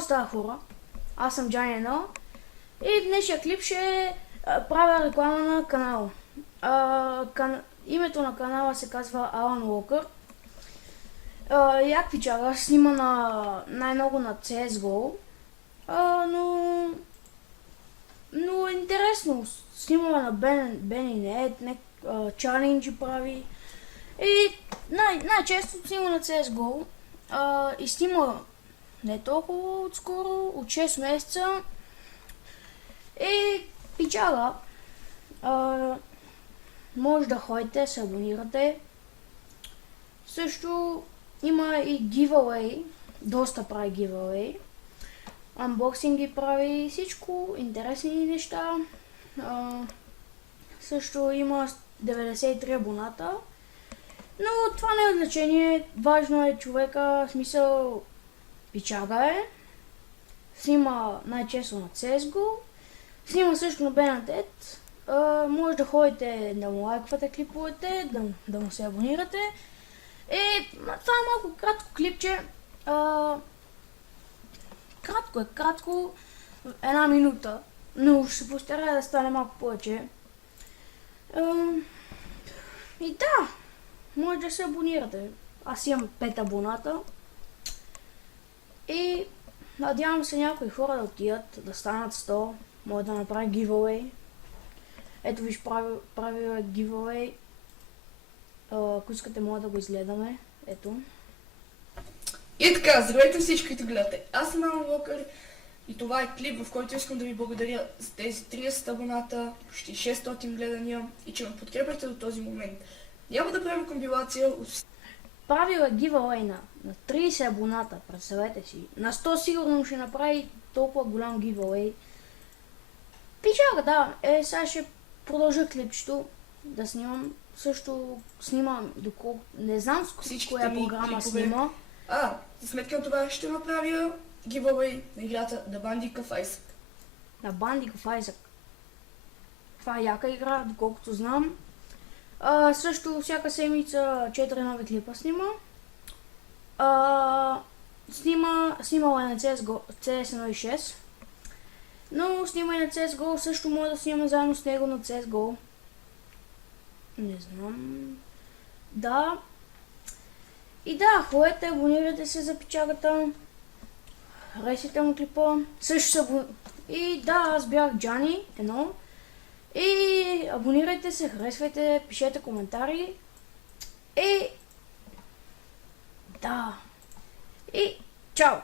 Какво става, хора? Аз съм Джани Едно и в днешния клип ще правя реклама на канала. Името на канала се казва Алан Уокър. Як пичага, снима най-много на CSGO, но е интересно. Снимаме на Ben и Net, чаленджи прави и най-често снима на CSGO и снима не толкова отскоро, от 6 месеца и пичага. Може да ходите, се абонирате. Също има и giveaway, доста прави giveaway. Анбоксинги прави, всичко, интересни неща. Също има 93 абоната. Но това не е значение, важно е човека, в смисъл пичага е. Снима най-често на CSGO. Снима също на Benadette. Може да ходите да му лайквате клиповете, да му се абонирате. Това е малко кратко клипче. Кратко, една минута, но ще се постарая да стане малко повече. И да, може да се абонирате. Аз имам 5 абоната. И надявам се някои хора да отидат, да станат 100. Може да направя giveaway. Ето виж, правя giveaway. Ако искате, може да го изгледаме. Ето. И така, здравейте всички, които гледате. Аз съм Алан Уокър и това е клип, в който искам да ви благодаря за тези 30 абоната, почти 600 гледания и че ме подкрепяте до този момент. Няма да правим комбинация от... Правила giveaway на 30 абоната, представете си. На 100 сигурно ще направи толкова голям giveaway. Пичага, да. Сега ще продължа клипчето да снимам. Също снимам доколко... Не знам с коя програма снима. За сметка на това ще направя giveaway на играта The Binding of Isaac. На Binding of Isaac. Това е яка игра, доколкото знам. Също всяка седмица 4 нови клипа снима. Снимала е на CS1.6. Но снима и на CSGO, също може да снимаме заедно с него на CSGO. Не знам. Да. И да, ходете, абонирайте се за пичагата. Харесайте му клипа. И да, аз бях Джани Едно. И абонирайте се, харесвайте, пишете коментари. И да. И чао!